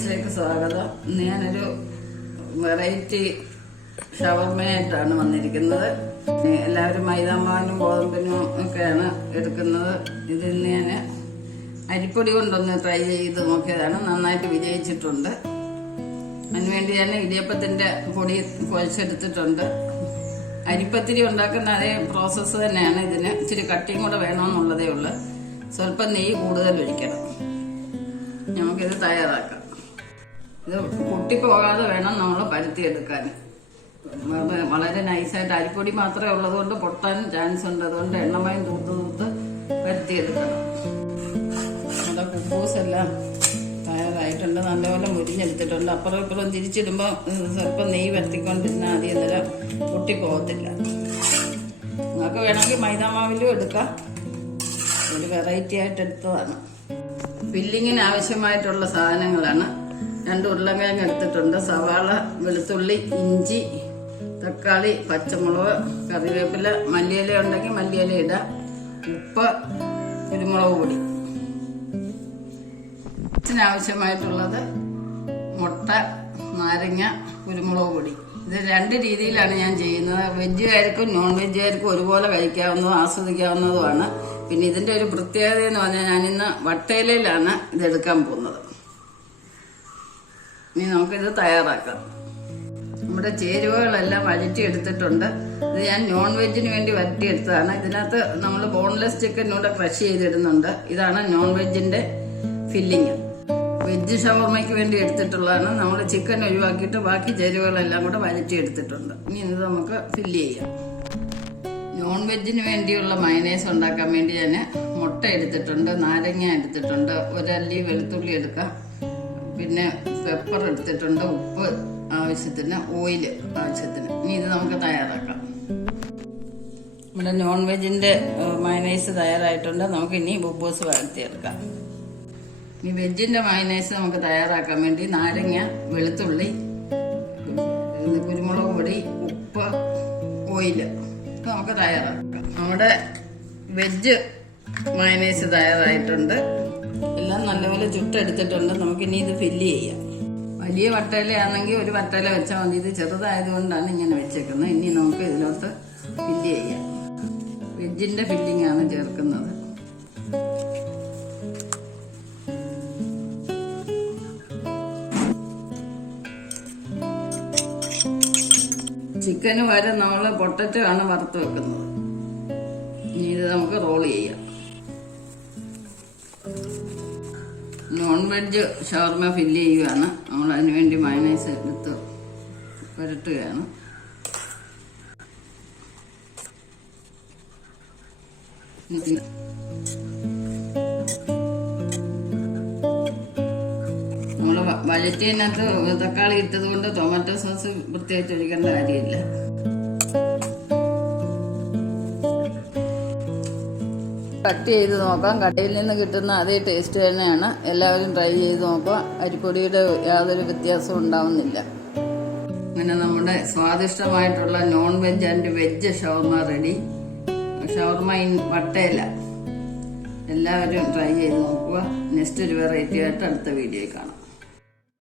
ഡയറീസിലേക്ക് സ്വാഗതം. ഇന്ന് ഞാനൊരു വെറൈറ്റി ഷവർമയായിട്ടാണ് വന്നിരിക്കുന്നത്. എല്ലാവരും മൈദാമാവിനും ഗോതമ്പിനും ഒക്കെയാണ് എടുക്കുന്നത്. ഇതിൽ ഞാൻ അരിപ്പൊടി കൊണ്ടൊന്ന് ട്രൈ ചെയ്ത് നോക്കിയതാണ്. നന്നായിട്ട് വിജയിച്ചിട്ടുണ്ട്. അതിനുവേണ്ടി ഞാൻ ഇടിയപ്പത്തിന്റെ പൊടി കുഴച്ചെടുത്തിട്ടുണ്ട്. അരിപ്പത്തിരി ഉണ്ടാക്കുന്ന അതേ പ്രോസസ്സ് തന്നെയാണ്. ഇതിന് ഇച്ചിരി കട്ടിയും കൂടെ വേണമെന്നുള്ളതേ ഉള്ളൂ. സ്വല്പം നെയ്യ് കൂടുതൽ ഒഴിക്കണം. നമുക്കിത് തയ്യാറാക്കാം. ഇത് പൊട്ടിപ്പോകാതെ വേണം നമ്മൾ പരുത്തിയെടുക്കാൻ. വളരെ നൈസായിട്ട് അരിപ്പൊടി മാത്രമേ ഉള്ളതുകൊണ്ട് പൊട്ടാനും ചാൻസ് ഉണ്ട്. അതുകൊണ്ട് എണ്ണമയം തൂത്ത് പരുത്തിയെടുക്കണം. നമ്മുടെ കുബൂസ് എല്ലാം തയ്യാറായിട്ടുണ്ട്. നല്ലപോലെ മുരിഞ്ഞെടുത്തിട്ടുണ്ട്. അപ്പുറം ഇപ്പുറം തിരിച്ചിടുമ്പോൾ സ്വല്പം നെയ്യ് വരുത്തിക്കൊണ്ടിരുന്നാൽ മതി. അന്നേരം പൊട്ടിപ്പോകത്തില്ല. നിങ്ങൾക്ക് വേണമെങ്കിൽ മൈദാമാവിലും എടുക്കാം. ഒരു വെറൈറ്റി ആയിട്ട് എടുത്തതാണ്. ഫില്ലിങ്ങിന് ആവശ്യമായിട്ടുള്ള സാധനങ്ങളാണ്. 2 ഉരുളക്കിഴങ്ങ് എടുത്തിട്ടുണ്ട്. സവാള, വെളുത്തുള്ളി, ഇഞ്ചി, തക്കാളി, പച്ചമുളക്, കറിവേപ്പില, മല്ലിയില ഉണ്ടെങ്കിൽ മല്ലിയില ഇടാം. ഉപ്പ്, കുരുമുളക് പൊടി. ഇതിനാവശ്യമായിട്ടുള്ളത് മുട്ട, നാരങ്ങ, കുരുമുളക് പൊടി. ഇത് 2 രീതിയിലാണ് ഞാൻ ചെയ്യുന്നത്. വെജുകാർക്കും നോൺ വെജുകാർക്കും ഒരുപോലെ കഴിക്കാവുന്നതും ആസ്വദിക്കാവുന്നതുമാണ്. പിന്നെ ഇതിന്റെ ഒരു പ്രത്യേകത എന്ന് പറഞ്ഞാൽ ഞാനിന്ന് വട്ടയിലയിലാണ് ഇതെടുക്കാൻ പോകുന്നത്. ഇനി നമുക്കിത് തയ്യാറാക്കാം. നമ്മുടെ ചേരുവകളെല്ലാം വഴറ്റിയെടുത്തിട്ടുണ്ട്. ഇത് ഞാൻ നോൺ വെജിന് വേണ്ടി വഴറ്റിയെടുത്തതാണ്. ഇതിനകത്ത് നമ്മൾ ബോൺലെസ് ചിക്കനൂടെ ക്രഷ് ചെയ്തിടുന്നുണ്ട്. ഇതാണ് നോൺ വെജിന്റെ ഫില്ലിങ്. വെജ് ഷവർമയ്ക്ക് വേണ്ടി എടുത്തിട്ടുള്ളതാണ്. നമ്മൾ ചിക്കൻ ഒഴിവാക്കിയിട്ട് ബാക്കി ചേരുവകളെല്ലാം കൂടെ വഴറ്റിയെടുത്തിട്ടുണ്ട്. ഇനി ഇത് നമുക്ക് ഫില്ല് ചെയ്യാം. നോൺ വെജിന് വേണ്ടിയുള്ള മയനൈസ് ഉണ്ടാക്കാൻ വേണ്ടി ഞാൻ മുട്ട എടുത്തിട്ടുണ്ട്, നാരങ്ങ എടുത്തിട്ടുണ്ട്, 1 അല്ലി വെളുത്തുള്ളി എടുക്കാം, പിന്നെ പെപ്പർ എടുത്തിട്ടുണ്ട്, ഉപ്പ് ആവശ്യത്തിന്, ഓയിൽ ആവശ്യത്തിന്. ഇനി ഇത് നമുക്ക് തയ്യാറാക്കാം. നമ്മുടെ നോൺ വെജിന്റെ മയനൈസ് തയ്യാറായിട്ടുണ്ട്. നമുക്ക് ഇനി ബുബൂസ് വഴറ്റിയെടുക്കാം. ഇനി വെജിന്റെ മയനൈസ് നമുക്ക് തയ്യാറാക്കാൻ വേണ്ടി നാരങ്ങ, വെളുത്തുള്ളി, കുരുമുളക് പൊടി, ഉപ്പ്, ഓയില് നമുക്ക് തയ്യാറാക്കാം. നമ്മുടെ വെജ് മയനൈസ് തയ്യാറായിട്ടുണ്ട്. എല്ലാം നല്ലപോലെ ചുട്ടെടുത്തിട്ടുണ്ട്. നമുക്കിനി ഇത് ഫില്ല് ചെയ്യാം. വലിയ വട്ടയിലാണെങ്കിൽ ഒരു വട്ടയില വെച്ചാൽ മതി. ഇത് ചെറുതായതുകൊണ്ടാണ് ഇങ്ങനെ വെച്ചേക്കുന്നത്. ഇനി നമുക്ക് ഇതിലോട്ട് ഫില്ല് ചെയ്യാം. വെജിന്റെ ഫില്ലിംഗ് ആണ് ചേർക്കുന്നത്. ചിക്കന് വരെ നമ്മൾ പൊട്ടറ്റോ ആണ് വറുത്ത് വെക്കുന്നത്. ഇനി ഇത് നമുക്ക് റോൾ ചെയ്യാം. നോൺ വെജ് ഷവർമ ഫില്ല് ചെയ്യുകയാണ്. നമ്മൾ അതിനുവേണ്ടി മയനൈസ് എടുത്ത് പുരട്ടുകയാണ്. നമ്മൾ വഴറ്റിയതിനകത്ത് തക്കാളി ഇട്ടത് കൊണ്ട് ടൊമാറ്റോ സോസ് പ്രത്യേകിച്ച് ഒഴിക്കേണ്ട കാര്യമില്ല. കട്ട് ചെയ്ത് നോക്കാം. കടയിൽ നിന്ന് കിട്ടുന്ന അതേ ടേസ്റ്റ് തന്നെയാണ്. എല്ലാവരും ട്രൈ ചെയ്ത് നോക്കുക. അരിപ്പൊടിയുടെ യാതൊരു വ്യത്യാസവും ഉണ്ടാവുന്നില്ല. അങ്ങനെ നമ്മുടെ സ്വാദിഷ്ടമായിട്ടുള്ള non veg and veg shawarma ready. Shawarma in വട്ടയില. എല്ലാവരും ട്രൈ ചെയ്ത് നോക്കുക. നെക്സ്റ്റ് ഒരു വെറൈറ്റി ആയിട്ട് അടുത്ത വീഡിയോയിൽ കാണാം.